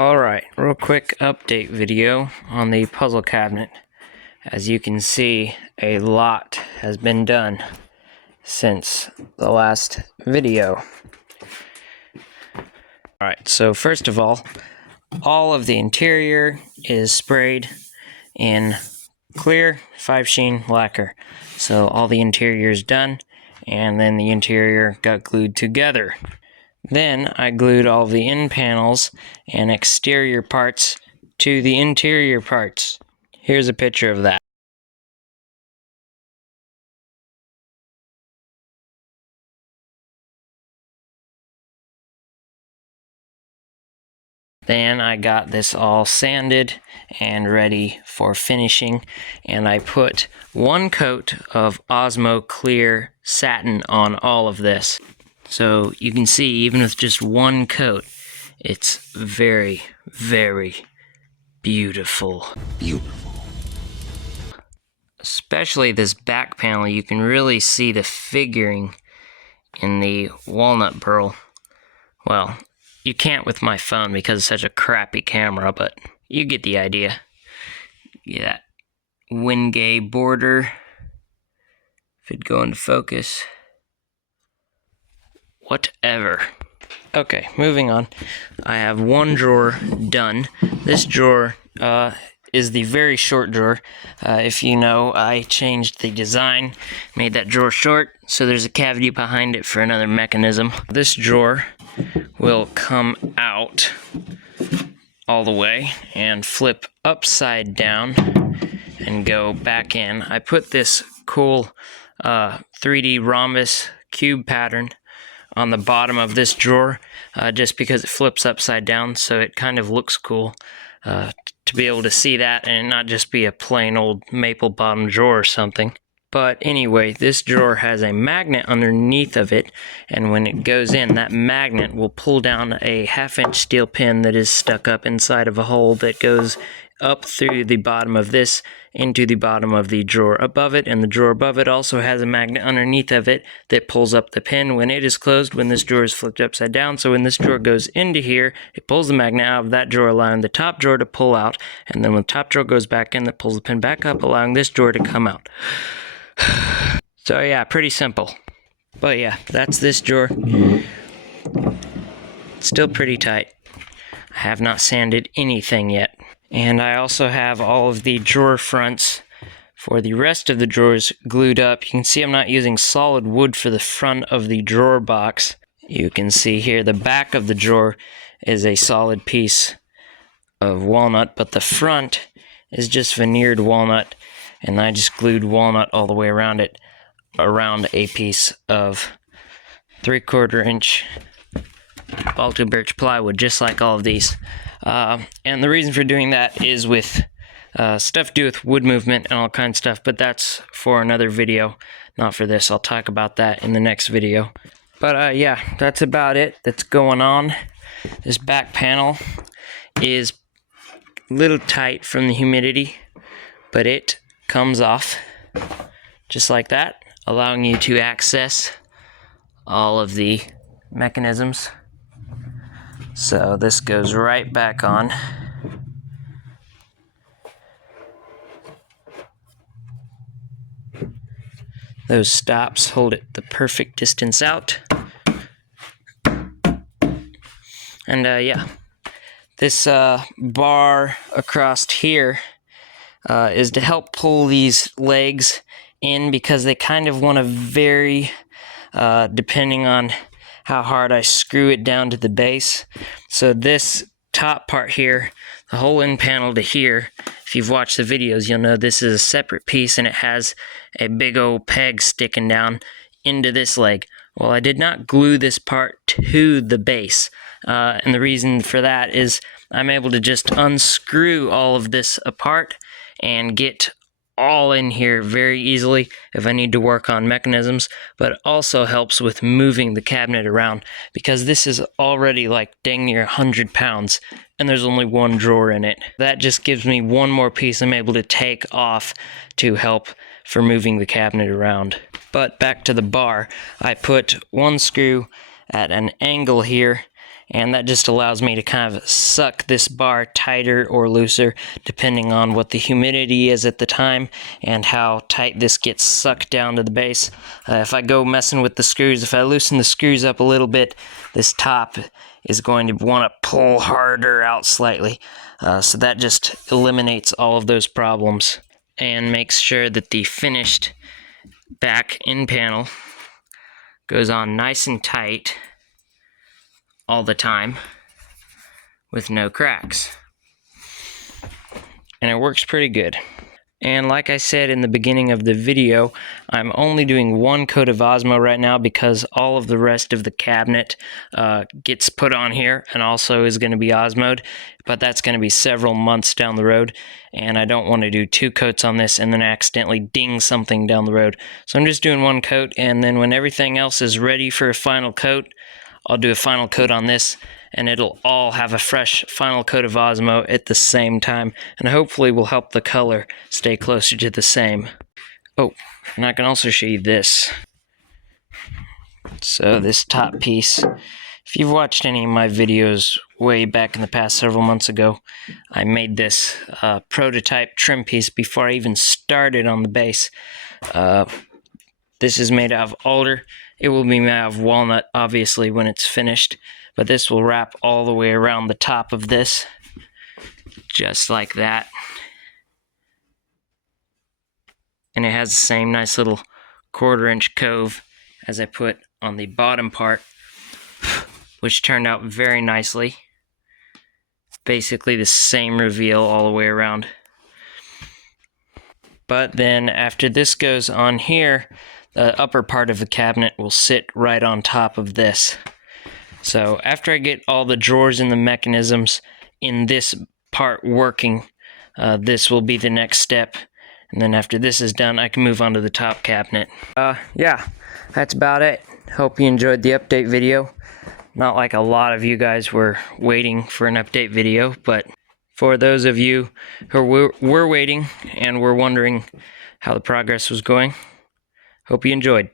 Alright, real quick update video on the puzzle cabinet. As you can see, a lot has been done since the last video. Alright, so first of all of the interior is sprayed in clear 5-sheen lacquer. So all the interior is done, and then the interior got glued together. Then I glued all the end panels and exterior parts to the interior parts. Here's a picture of that. Then I got this all sanded and ready for finishing, and I put one coat of Osmo Clear satin on all of this. So you can see, even with just one coat, it's very, very beautiful. Especially this back panel, you can really see the figuring in the walnut burl. Well, you can't with my phone because it's such a crappy camera, but you get the idea. Yeah, that Wingay border. If it'd go into focus. Whatever. Okay, moving on. I have one drawer done. This drawer is the very short drawer. If you know, I changed the design, made that drawer short, so there's a cavity behind it for another mechanism. This drawer will come out all the way and flip upside down and go back in. I put this cool 3D rhombus cube pattern on the bottom of this drawer just because it flips upside down, so it kind of looks cool to be able to see that and not just be a plain old maple bottom drawer or something. But anyway, this drawer has a magnet underneath of it, and when it goes in, that magnet will pull down a 1/2-inch steel pin that is stuck up inside of a hole that goes up through the bottom of this into the bottom of the drawer above it, and the drawer above it also has a magnet underneath of it that pulls up the pin when it is closed, when this drawer is flipped upside down. So when this drawer goes into here, it pulls the magnet out of that drawer, allowing the top drawer to pull out, and then when the top drawer goes back in, that pulls the pin back up, allowing this drawer to come out. So yeah, pretty simple. But yeah, that's this drawer. It's still pretty tight. I have not sanded anything yet. And I also have all of the drawer fronts for the rest of the drawers glued up. You can see I'm not using solid wood for the front of the drawer box. You can see here the back of the drawer is a solid piece of walnut, but the front is just veneered walnut, and I just glued walnut all the way around it, around a piece of 3/4-inch Baltic birch plywood, just like all of these. And the reason for doing that is with stuff to do with wood movement and all kinds of stuff, but that's for another video, not for this. I'll talk about that in the next video. But yeah, that's about it that's going on. This back panel is a little tight from the humidity, but it comes off just like that, allowing you to access all of the mechanisms. So this goes right back on. Those stops hold it the perfect distance out. And yeah, this bar across here is to help pull these legs in, because they kind of want to vary depending on how hard I screw it down to the base. So this top part here, the whole end panel to here, if you've watched the videos, you'll know this is a separate piece, and it has a big old peg sticking down into this leg. Well, I did not glue this part to the base, and the reason for that is I'm able to just unscrew all of this apart and get all in here very easily if I need to work on mechanisms, but it also helps with moving the cabinet around, because this is already like dang near 100 pounds and there's only one drawer in it. That just gives me one more piece I'm able to take off to help for moving the cabinet around. But back to the bar, I put one screw at an angle here and that just allows me to kind of suck this bar tighter or looser depending on what the humidity is at the time and how tight this gets sucked down to the base. If I go messing with the screws, if I loosen the screws up a little bit, this top is going to want to pull harder out slightly. So that just eliminates all of those problems and makes sure that the finished back end panel goes on nice and tight all the time with no cracks. And it works pretty good. And like I said in the beginning of the video, I'm only doing one coat of Osmo right now because all of the rest of the cabinet gets put on here and also is going to be Osmoed, but that's going to be several months down the road, and I don't want to do 2 coats on this and then accidentally ding something down the road. So I'm just doing 1 coat, and then when everything else is ready for a final coat, I'll do a final coat on this, and it'll all have a fresh final coat of Osmo at the same time, and hopefully will help the color stay closer to the same. Oh, and I can also show you this. So this top piece, if you've watched any of my videos way back in the past several months ago, I made this prototype trim piece before I even started on the base. This is made out of alder. It will be made out of walnut, obviously, when it's finished, but this will wrap all the way around the top of this, just like that. And it has the same nice little 1/4-inch cove as I put on the bottom part, which turned out very nicely. Basically the same reveal all the way around. But then after this goes on here, the upper part of the cabinet will sit right on top of this. So after I get all the drawers and the mechanisms in this part working, this will be the next step. And then after this is done, I can move on to the top cabinet. Yeah, that's about it. Hope you enjoyed the update video. Not like a lot of you guys were waiting for an update video, but for those of you who were waiting and were wondering how the progress was going, hope you enjoyed.